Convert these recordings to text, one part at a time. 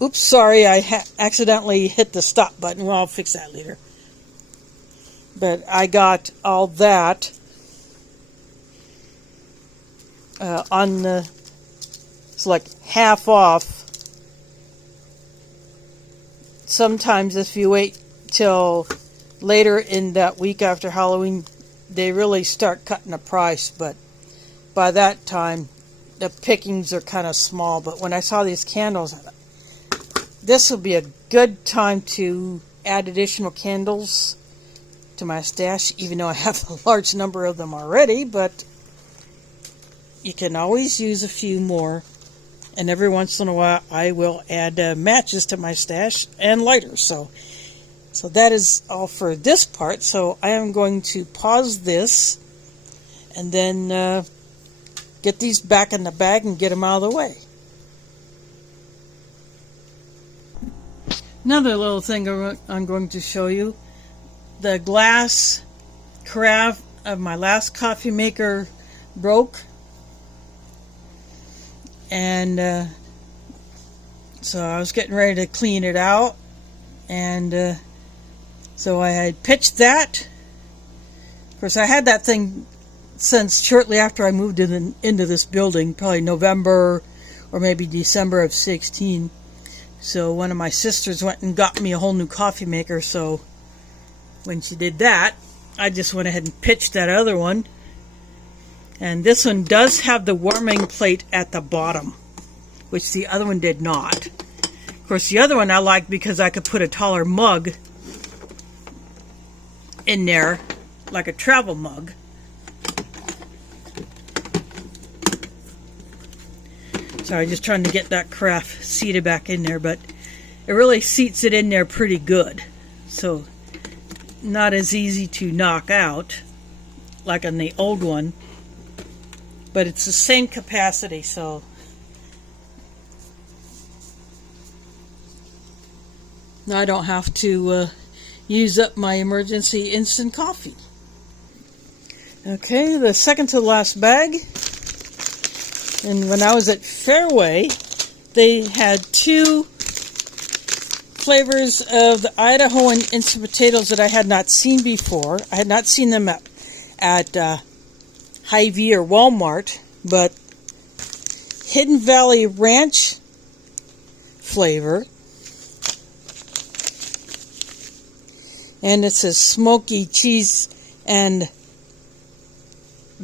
Oops, sorry, I accidentally hit the stop button. Well, I'll fix that later. But I got all that on the, it's like half off. Sometimes if you wait till later in that week after Halloween, they really start cutting the price, but by that time the pickings are kind of small. But when I saw these candles, I thought, this will be a good time to add additional candles to my stash, even though I have a large number of them already, but you can always use a few more. And every once in a while I will add matches to my stash and lighters. So that is all for this part. So I am going to pause this and then get these back in the bag and get them out of the way. Another little thing I'm going to show you. The glass carafe of my last coffee maker broke. And so I was getting ready to clean it out. And so I had pitched that. Of course, I had that thing since shortly after I moved into this building, probably November or maybe December of 16. So one of my sisters went and got me a whole new coffee maker. So when she did that, I just went ahead and pitched that other one. And this one does have the warming plate at the bottom, which the other one did not. Of course, the other one I liked because I could put a taller mug in there, like a travel mug. So I was just trying to get that carafe seated back in there, but it really seats it in there pretty good. So not as easy to knock out like on the old one, but it's the same capacity. So now I don't have to use up my emergency instant coffee. Okay, the second to the last bag. And when I was at Fairway, they had two flavors of the Idahoan instant potatoes that I had not seen before. I had not seen them at Hy-Vee or Walmart, but Hidden Valley Ranch flavor. And it says smoky cheese and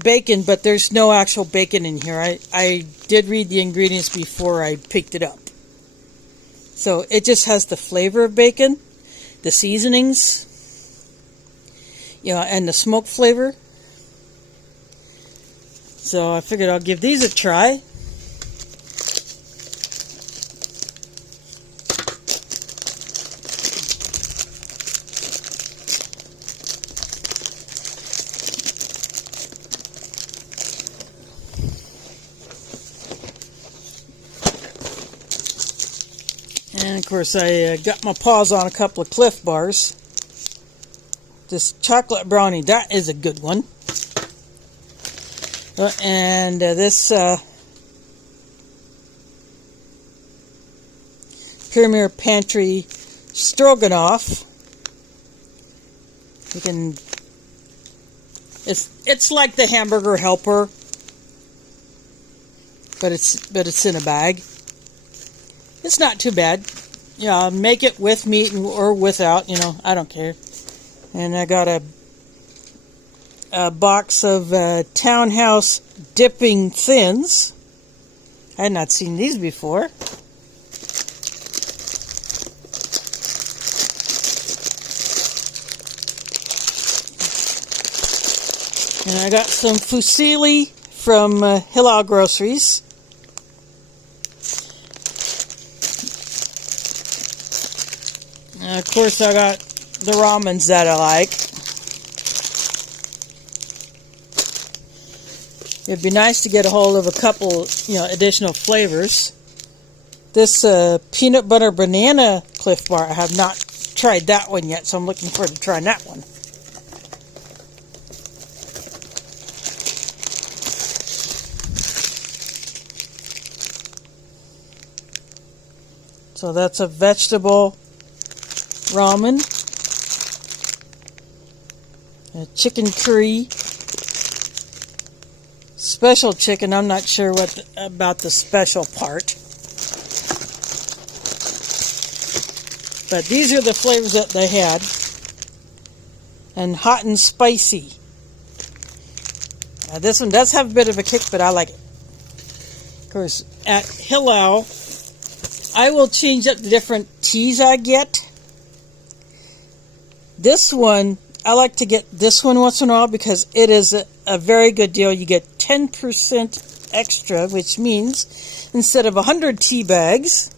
bacon, but there's no actual bacon in here. I did read the ingredients before I picked it up. So it just has the flavor of bacon, the seasonings, and the smoke flavor. So I figured I'll give these a try. And of course I got my paws on a couple of Cliff Bars. This chocolate brownie, that is a good one. And this Premier Pantry Stroganoff. You can, it's like the Hamburger Helper, but it's in a bag. It's not too bad. Yeah, make it with meat or without, I don't care. And I got a box of Townhouse Dipping Thins. I had not seen these before. And I got some fusilli from Hillel Groceries. And of course I got the ramens that I like. It'd be nice to get a hold of a couple, additional flavors. This peanut butter banana Cliff Bar, I have not tried that one yet, so I'm looking forward to trying that one. So that's a vegetable ramen, a chicken curry, special chicken. I'm not sure about the special part. But these are the flavors that they had. And hot and spicy. This one does have a bit of a kick, but I like it. Of course, at Hillel, I will change up the different teas I get. This one, I like to get this one once in a while because it is a very good deal. You get 10% extra, which means instead of 100 tea bags,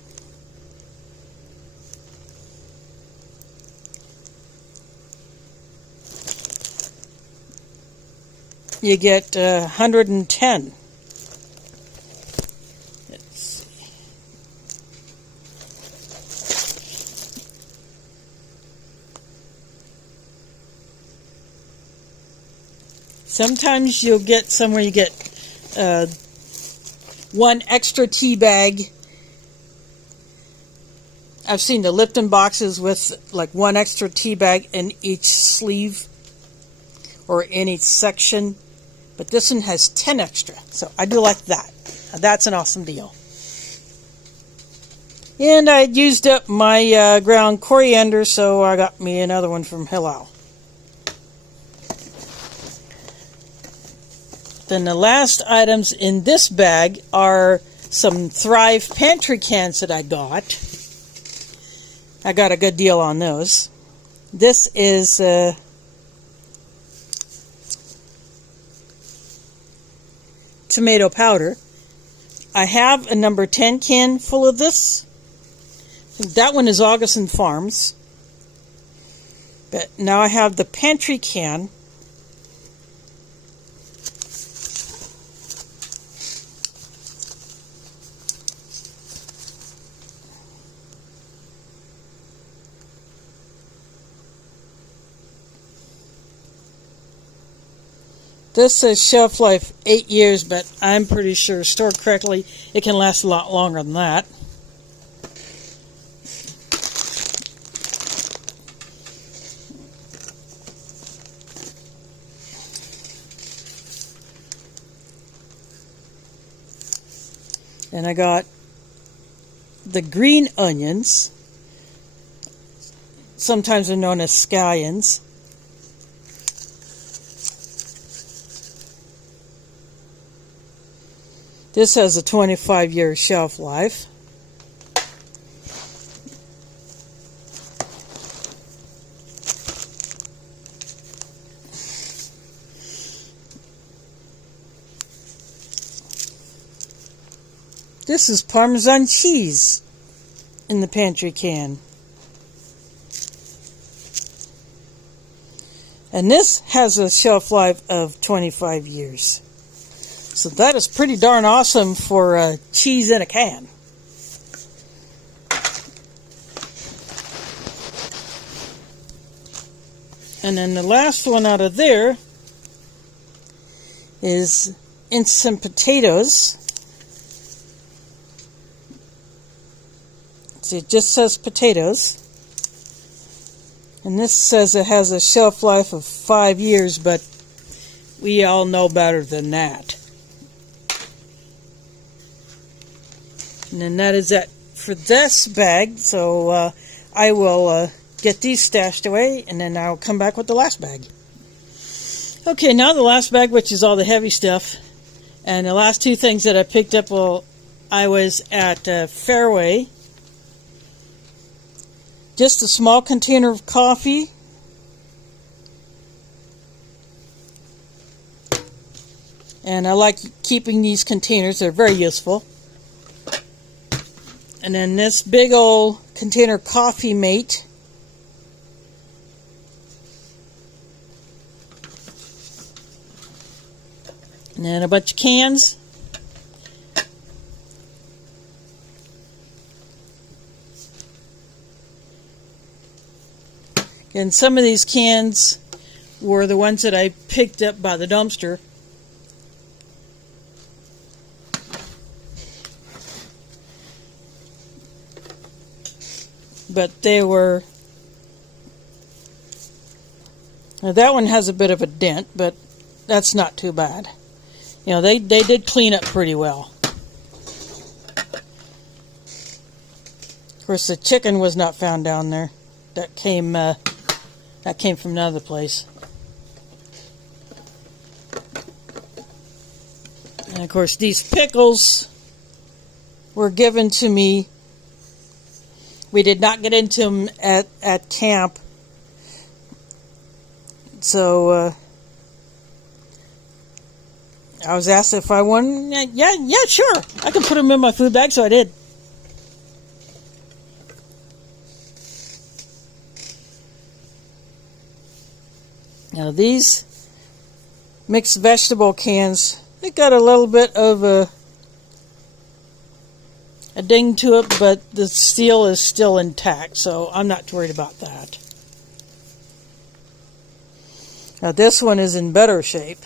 you get 110. Let's see. Sometimes you'll get somewhere you get one extra tea bag. I've seen the Lipton boxes with like one extra tea bag in each sleeve or in each section. But this one has 10 extra, so I do like that. That's an awesome deal. And I used up my ground coriander, so I got me another one from Hillel. Then the last items in this bag are some Thrive pantry cans that I got. I got a good deal on those. This is tomato powder. I have a number 10 can full of this. That one is Augustin Farms. But now I have the pantry can. This says shelf life 8 years, but I'm pretty sure, stored correctly, it can last a lot longer than that. And I got the green onions. Sometimes they're known as scallions. This has a 25-year shelf life. This is Parmesan cheese in the pantry can. And this has a shelf life of 25 years. So that is pretty darn awesome for cheese in a can. And then the last one out of there is instant potatoes. See, it just says potatoes. And this says it has a shelf life of 5 years, but we all know better than that. And then that is it for this bag. So I will get these stashed away, and then I'll come back with the last bag. Okay, now the last bag, which is all the heavy stuff. And the last two things that I picked up while I was at Fairway. Just a small container of coffee. And I like keeping these containers. They're very useful. And then this big old container coffee mate. And then a bunch of cans. And some of these cans were the ones that I picked up by the dumpster. but they were... Now that one has a bit of a dent, but that's not too bad. You know, they did clean up pretty well. Of course, the chicken was not found down there. That came from another place. And of course, these pickles were given to me. We did not get into them at camp. So I was asked if I wanted. Yeah, sure. I can put them in my food bag, so I did. Now these mixed vegetable cans, they got a little bit of a ding to it, but the steel is still intact, so I'm not worried about that. Now this one is in better shape.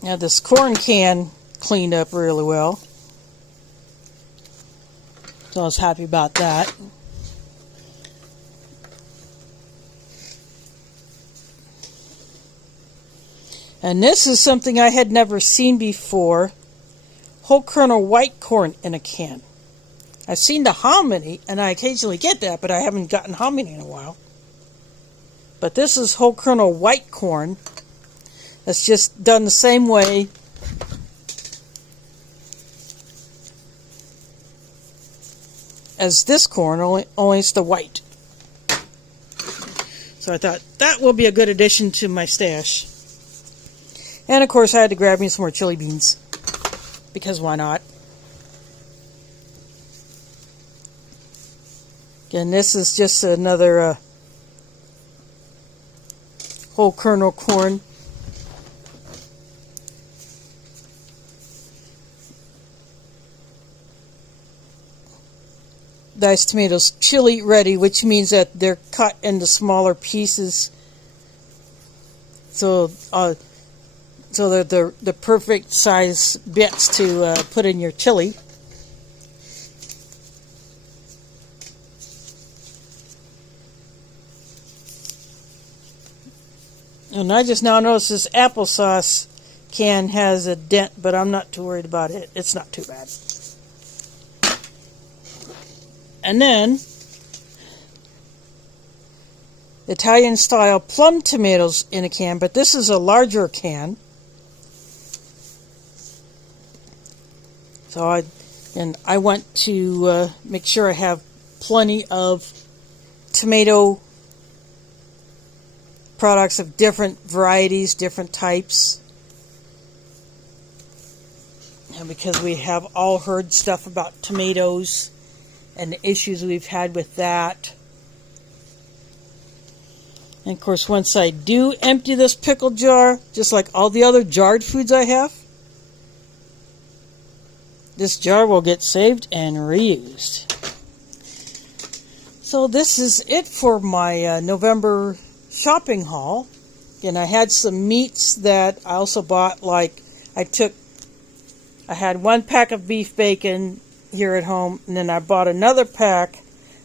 Now this corn can cleaned up really well. So I was happy about that. And this is something I had never seen before. Whole kernel white corn in a can. I've seen the hominy, and I occasionally get that, but I haven't gotten hominy in a while. But this is whole kernel white corn. It's just done the same way as this corn, only it's the white. So I thought that will be a good addition to my stash. And of course I had to grab me some more chili beans, because why not? Again, this is just another whole kernel corn. Diced tomatoes chili ready, which means that they're cut into smaller pieces, so they're the perfect size bits to put in your chili. And I just now noticed this applesauce can has a dent, but I'm not too worried about it. It's not too bad. And then, Italian-style plum tomatoes in a can, but this is a larger can. So I want to make sure I have plenty of tomato products of different varieties, different types. And because we have all heard stuff about tomatoes and the issues we've had with that. And of course, once I do empty this pickle jar, just like all the other jarred foods I have, this jar will get saved and reused. So this is it for my November shopping haul. And I had some meats that I also bought, like I had 1 pack of beef bacon here at home, and then I bought another pack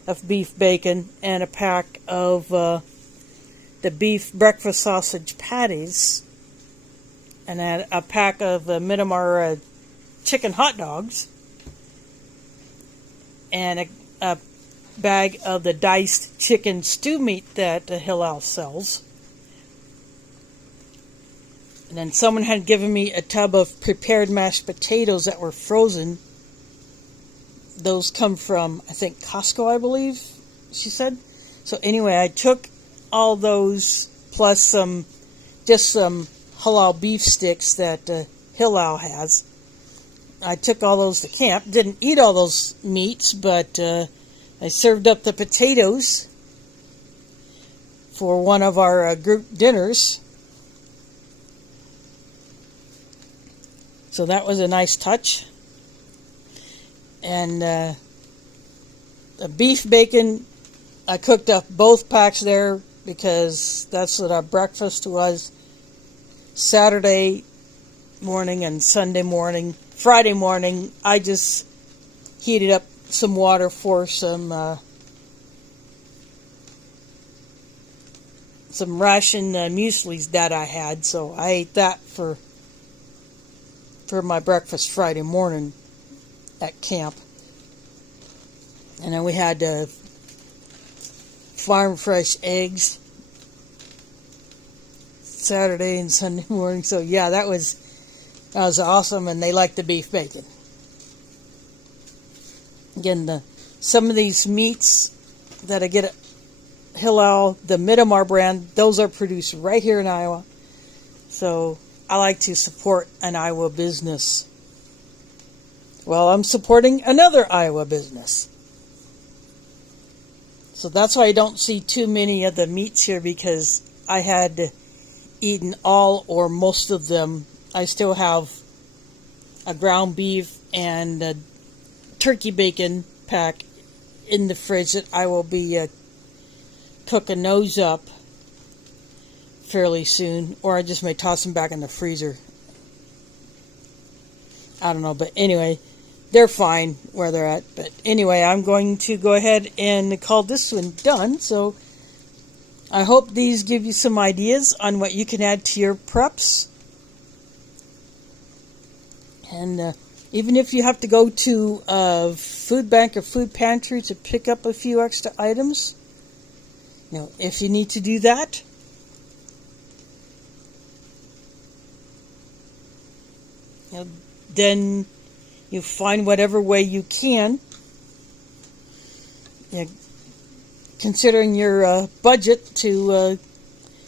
of beef bacon and a pack of the beef breakfast sausage patties, and I had a pack of Myanmar chicken hot dogs, and a bag of the diced chicken stew meat that Hillel sells. And then someone had given me a tub of prepared mashed potatoes that were frozen. Those come from, I think, Costco, I believe, she said. So anyway, I took all those, plus some halal beef sticks that Hillel has. I took all those to camp. Didn't eat all those meats, but I served up the potatoes for one of our group dinners. So that was a nice touch. And the beef bacon I cooked up both packs there because that's what our breakfast was. Saturday morning and Sunday morning. Friday morning, I just heated up some water for some ration mueslis that I had, so I ate that for my breakfast Friday morning at camp. And then we had farm fresh eggs Saturday and Sunday morning. So yeah, that was awesome, and they like the beef bacon. Again, some of these meats that I get at Hillel, the Midamar brand, those are produced right here in Iowa. So I like to support an Iowa business. Well, I'm supporting another Iowa business. So that's why I don't see too many of the meats here, because I had eaten all or most of them. I still have a ground beef and a turkey bacon pack in the fridge that I will be cooking those up fairly soon, or I just may toss them back in the freezer. I don't know, but anyway, they're fine where they're at. But anyway, I'm going to go ahead and call this one done. So I hope these give you some ideas on what you can add to your preps. And even if you have to go to a food bank or food pantry to pick up a few extra items, if you need to do that, then you find whatever way you can, considering your budget, to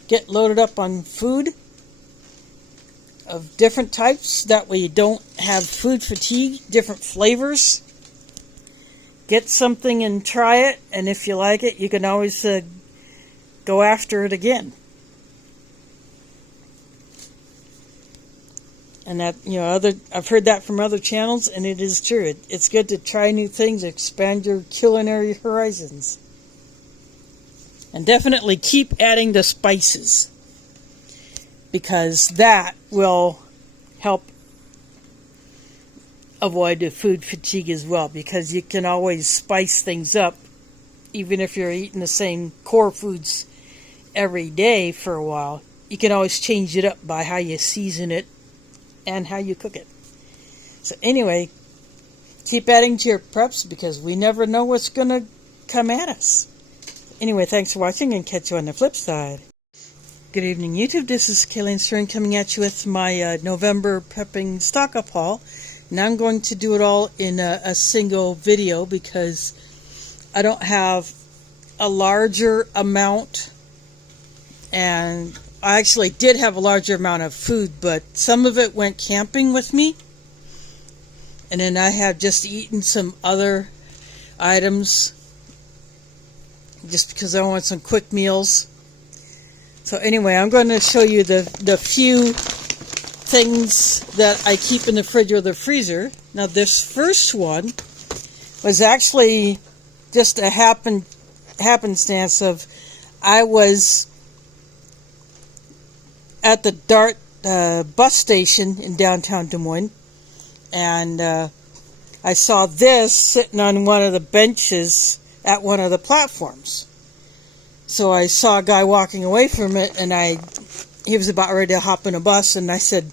get loaded up on food of different types. That way you don't have food fatigue, different flavors. Get something and try it, and if you like it, you can always go after it again. And that, I've heard that from other channels, and it is true. It's good to try new things, expand your culinary horizons. And definitely keep adding the spices, because that will help avoid the food fatigue as well, because you can always spice things up, even if you're eating the same core foods every day for a while. You can always change it up by how you season it and how you cook it. So anyway, keep adding to your preps, because we never know what's going to come at us. Anyway, thanks for watching, and catch you on the flip side. Good evening, YouTube. This is Kayleen Stern coming at you with my November prepping stock-up haul. And I'm going to do it all in a single video, because I don't have a larger amount, and I actually did have a larger amount of food, but some of it went camping with me, and then I have just eaten some other items just because I want some quick meals. So anyway, I'm going to show you the few things that I keep in the fridge or the freezer. Now, this first one was actually just a happenstance of, I was at the DART bus station in downtown Des Moines, and I saw this sitting on one of the benches at one of the platforms. So I saw a guy walking away from it, and he was about ready to hop in a bus, and I said,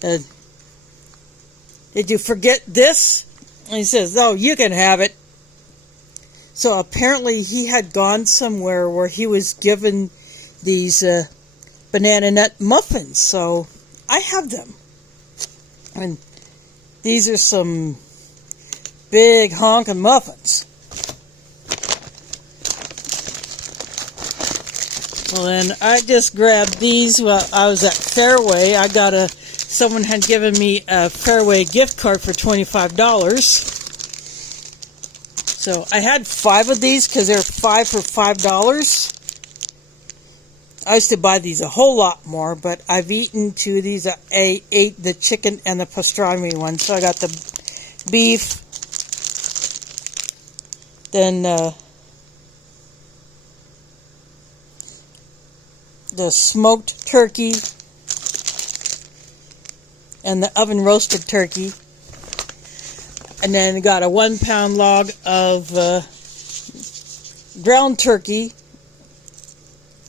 "Did you forget this?" And he says, "Oh, you can have it." So apparently he had gone somewhere where he was given these banana nut muffins, so I have them. And these are some big honking muffins. Well, then I just grabbed these while I was at Fairway. Someone had given me a Fairway gift card for $25. So I had 5 of these because they're 5 for $5. I used to buy these a whole lot more, but I've eaten 2 of these. I ate the chicken and the pastrami one. So I got the beef, then the smoked turkey and the oven roasted turkey. And then I got a 1 pound log of ground turkey.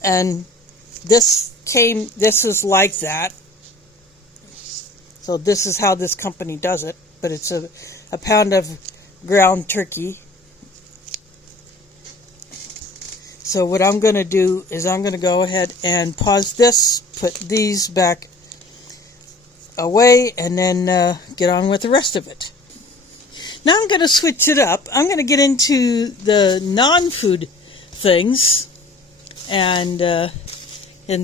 And this is like that. So this is how this company does it. But it's a pound of ground turkey. So what I'm going to do is I'm going to go ahead and pause this, put these back away, and then get on with the rest of it. Now I'm going to switch it up. I'm going to get into the non-food things. And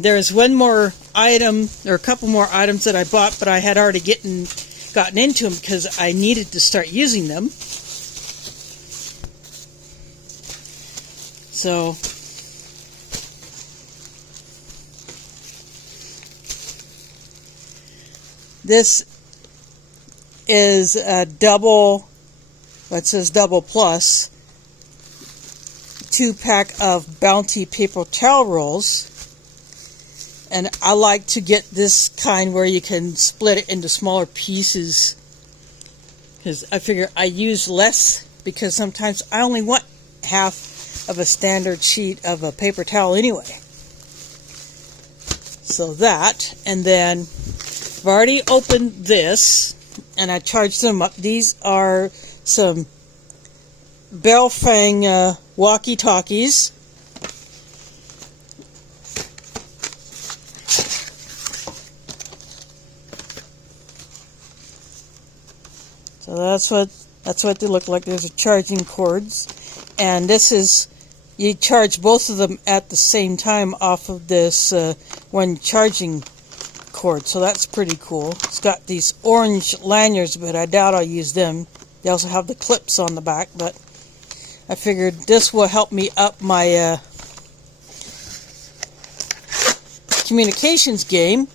there's one more item, or a couple more items that I bought, but I had already gotten into them because I needed to start using them. So this is a double, it says double plus, 2-pack of Bounty paper towel rolls. And I like to get this kind where you can split it into smaller pieces, because I figure I use less, because sometimes I only want half of a standard sheet of a paper towel anyway. So that, and then I've already opened this and I charged them up. These are some Bell Fang walkie-talkies. So that's what they look like. There's a charging cords, and this is, you charge both of them at the same time off of this one charging cord. So that's pretty cool. It's got these orange lanyards, but I doubt I'll use them. They also have the clips on the back, but I figured this will help me up my communications game.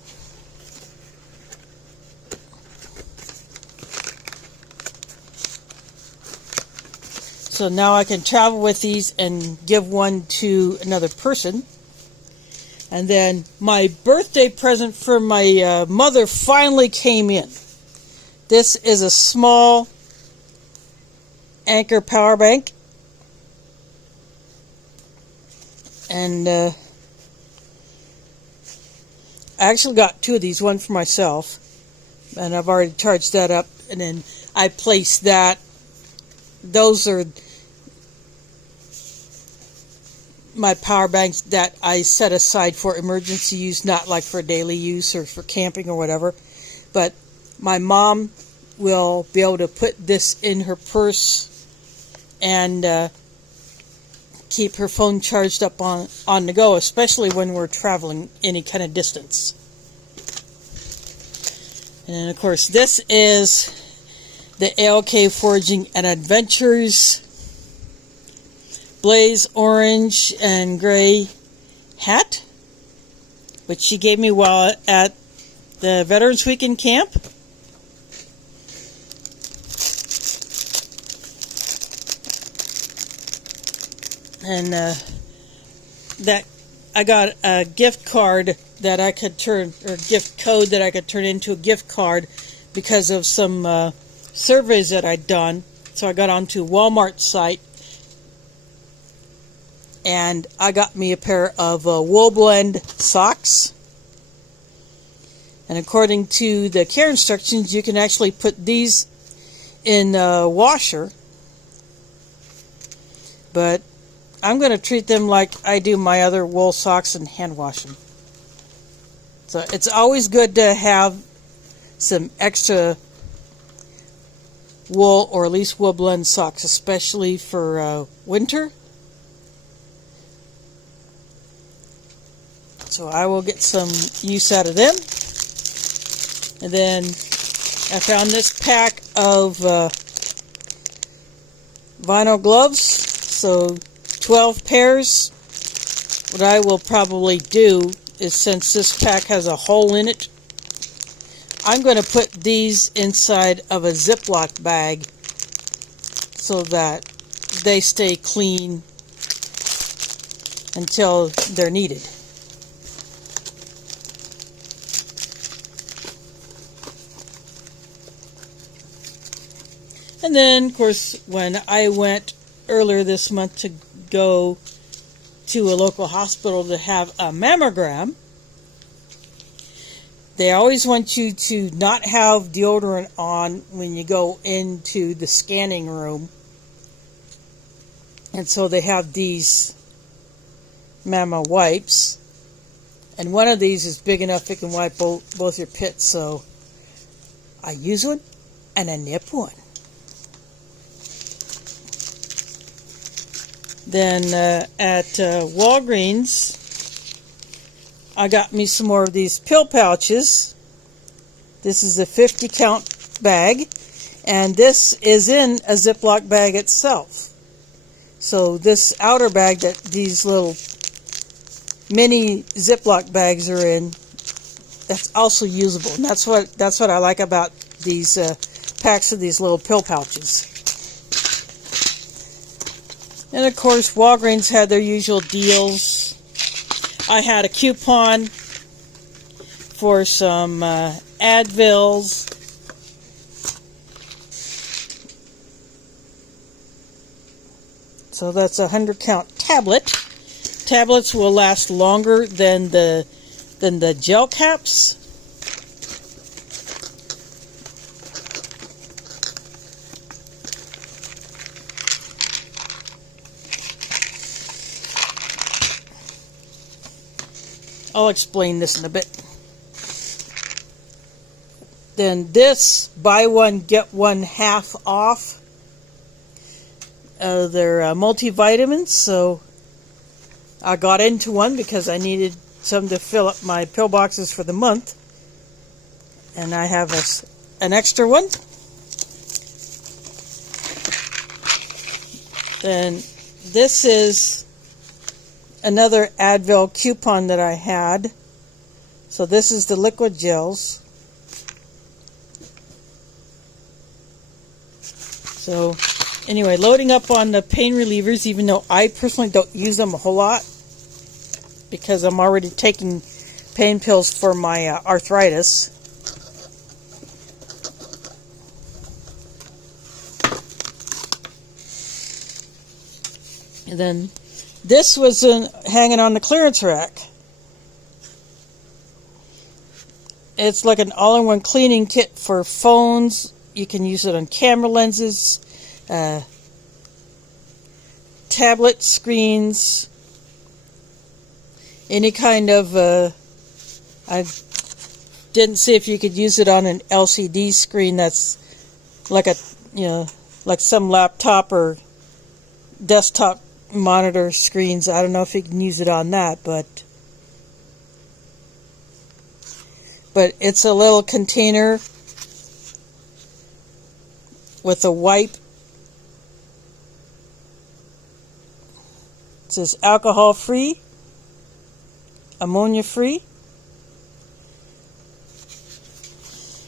So now I can travel with these and give one to another person. And then my birthday present for my mother finally came in. This is a small Anchor power bank. And I actually got 2 of these, one for myself. And I've already charged that up. And then I placed that. Those are my power banks that I set aside for emergency use, not like for daily use or for camping or whatever. But my mom will be able to put this in her purse and keep her phone charged up on the go, especially when we're traveling any kind of distance. And then, of course, this is the ALK Foraging and Adventures Blaze orange and gray hat, which she gave me while at the Veterans Weekend camp. And that I got a gift card that I could turn, or gift code that I could turn into a gift card because of some surveys that I'd done. So I got onto Walmart's site and I got me a pair of wool blend socks. And according to the care instructions, you can actually put these in a washer. But I'm going to treat them like I do my other wool socks and hand wash them. So it's always good to have some extra wool, or at least wool blend socks, especially for winter. So I will get some use out of them. And then I found this pack of vinyl gloves. So 12 pairs. What I will probably do is, since this pack has a hole in it, I'm going to put these inside of a Ziploc bag so that they stay clean until they're needed. And then, of course, when I went earlier this month to go to a local hospital to have a mammogram, they always want you to not have deodorant on when you go into the scanning room. And so they have these Mama wipes. And one of these is big enough it can wipe both your pits. So I use one and I nip one. Then at Walgreens, I got me some more of these pill pouches. This is a 50 count bag. And this is in a Ziploc bag itself. So this outer bag that these little mini Ziploc bags are in, that's also usable. And that's what I like about these packs of these little pill pouches. And of course, Walgreens had their usual deals. I had a coupon for some Advils. So that's a 100 count tablet. Tablets will last longer than the gel caps. I'll explain this in a bit. Then this, buy one, get one half off. They're multivitamins, so I got into one because I needed some to fill up my pill boxes for the month. And I have an extra one. Then this is another Advil coupon that I had. So this is the liquid gels. So anyway, loading up on the pain relievers, even though I personally don't use them a whole lot because I'm already taking pain pills for my arthritis. And then this was hanging on the clearance rack. It's like an all-in-one cleaning kit for phones. You can use it on camera lenses, tablet screens, any kind of, I didn't see if you could use it on an LCD screen that's like a, like some laptop or desktop monitor screens. I don't know if you can use it on that, but it's a little container with a wipe. It says alcohol free, ammonia free.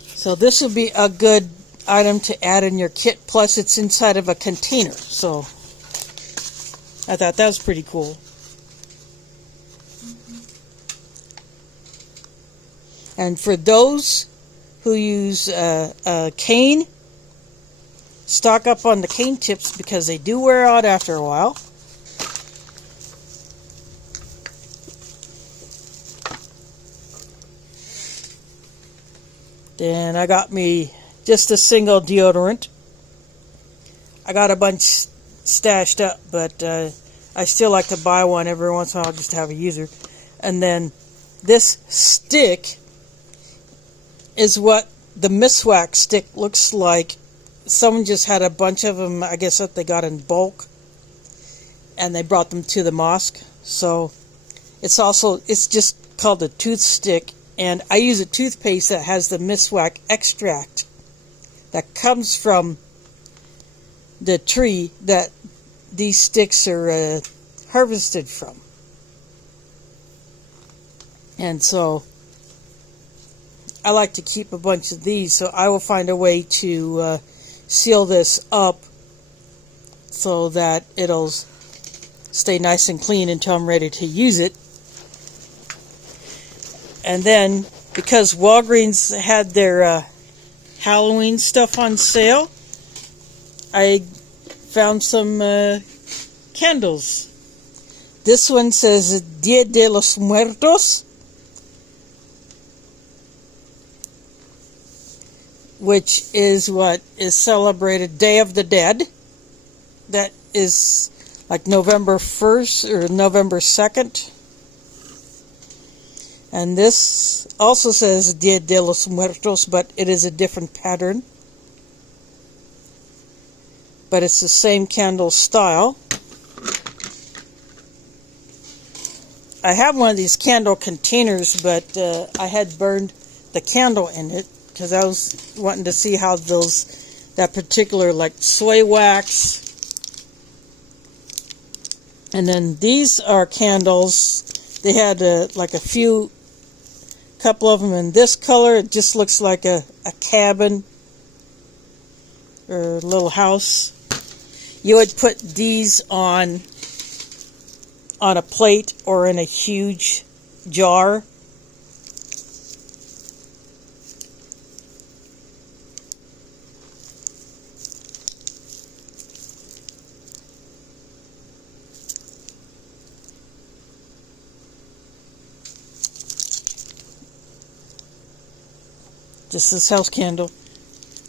So this would be a good item to add in your kit. Plus it's inside of a container. So I thought that was pretty cool. And for those who use a cane, stock up on the cane tips because they do wear out after a while. Then I got me just a single deodorant. I got a bunch stashed up, but I still like to buy one every once in a while just to have a user. And then this stick is what the Miswak stick looks like. Someone just had a bunch of them, I guess, that they got in bulk, and they brought them to the mosque. So it's just called a tooth stick, and I use a toothpaste that has the Miswak extract that comes from the tree that these sticks are harvested from. And so I like to keep a bunch of these, so I will find a way to seal this up so that it'll stay nice and clean until I'm ready to use it. And then, because Walgreens had their Halloween stuff on sale, I found some candles. This one says Dia de los Muertos, which is what is celebrated Day of the Dead. That is like November 1st or November 2nd. And this also says Dia de los Muertos, but it is a different pattern. But it's the same candle style. I have one of these candle containers, but I had burned the candle in it because I was wanting to see how that particular like soy wax. And then these are candles. They had like a couple of them in this color. It just looks like a cabin or a little house. You would put these on a plate or in a huge jar. This is house candle.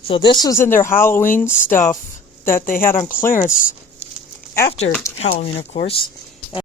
So this was in their Halloween stuff that they had on clearance after Halloween, of course.